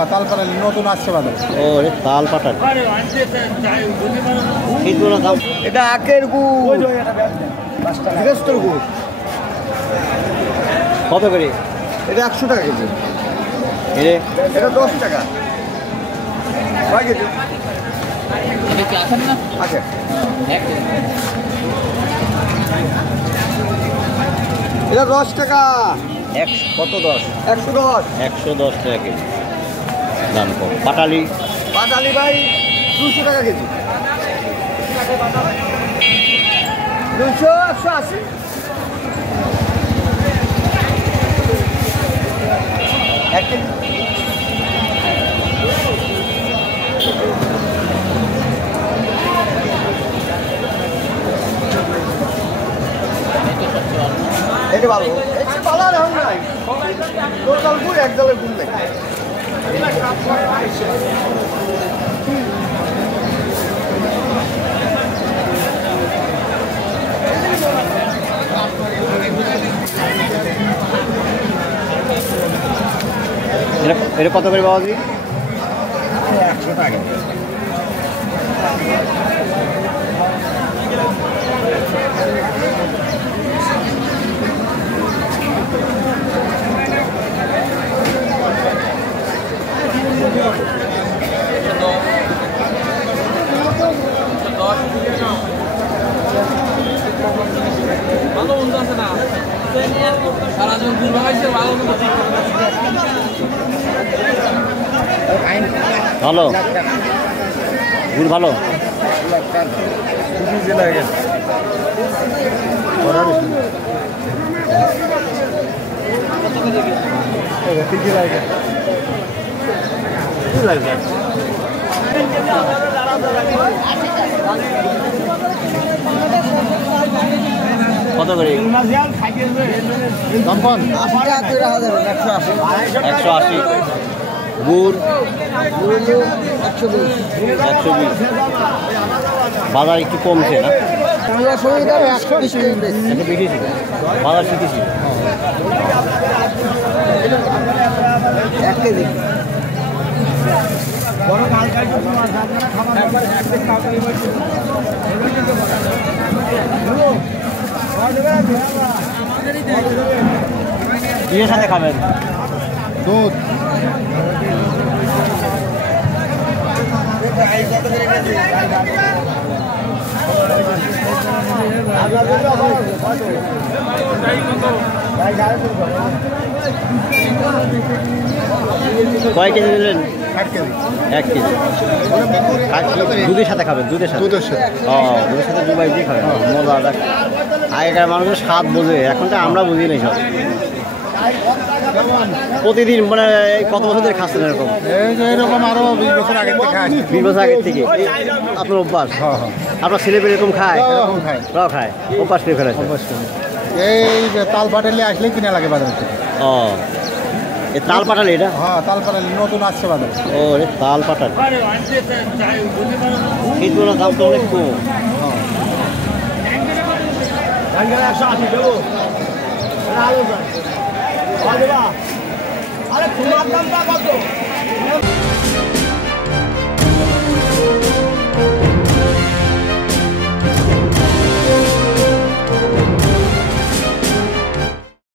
হ্যাঁ তালপাটালি নতুন আসছে বাজারে। ও রে তালপাটালি এইগুলো দাম। এটা আখের গুড়, গৃহস্থর গুড়। কত করে? এটা 100 টাকা কেজি। এটা 10 টাকা। কয় কেজি? আছে। এটা 10 টাকা। কত 10? 110। 110 টাকা কেজি দাম কম। পাটালি পাটালি ভাই 200 টাকা কেজি। 200, 180। এক কেজি। এটা ভালো, এটা ভালো আর হয় নাই। লোকাল গুড় এক জালের গুড় লাগে। এটা কত করে পাওয়া যায়? 100 টাকা। ভালো বন্ধু আছে না সারা জীবন গুড় ভাঙাইছে ভালো বন্ধু ভালো গুড় ভালো। কত করে? 180। গুড় 120। বাজার একটু কমছে না? বাজার শিখেছি। 1 কেজি। এর সাথে খাবেন দুধ। কয় কেজি নিলেন? 1 কেজি। 1 কেজি। দুধের সাথে খাবেন? দুধের সাথে। দুধের সাথে। ও দুধের সাথে দুবাই দিয়ে খাবেন, মজা। আগেকার মানুষের স্বাদ বোঝে, এখনটা আমরা বুঝি না সব। প্রতিদিন মানে কত বছর ধরে খাচ্ছেন এরকম? এরকম আরো 20 বছর আগে থেকে খাই। 20 বছর আগের থেকে আপনার অভ্যাস? হ্যাঁ হ্যাঁ। আপনার ছেলে পেলে এরকম খায়? এরকম খাই। রাও খায়, অভ্যাস করে ফেলেছে। এই যে তাল পাটালি আসলে কিনা লাগে বাজার থেকে। ও এই তাল পাটালি এটা? হ্যাঁ তাল পাটালি নতুন আসছে বাজারে। ও রে তাল পাটালি এইগুলো দাম তো অনেক কম। আরে তোমার দামটা কত?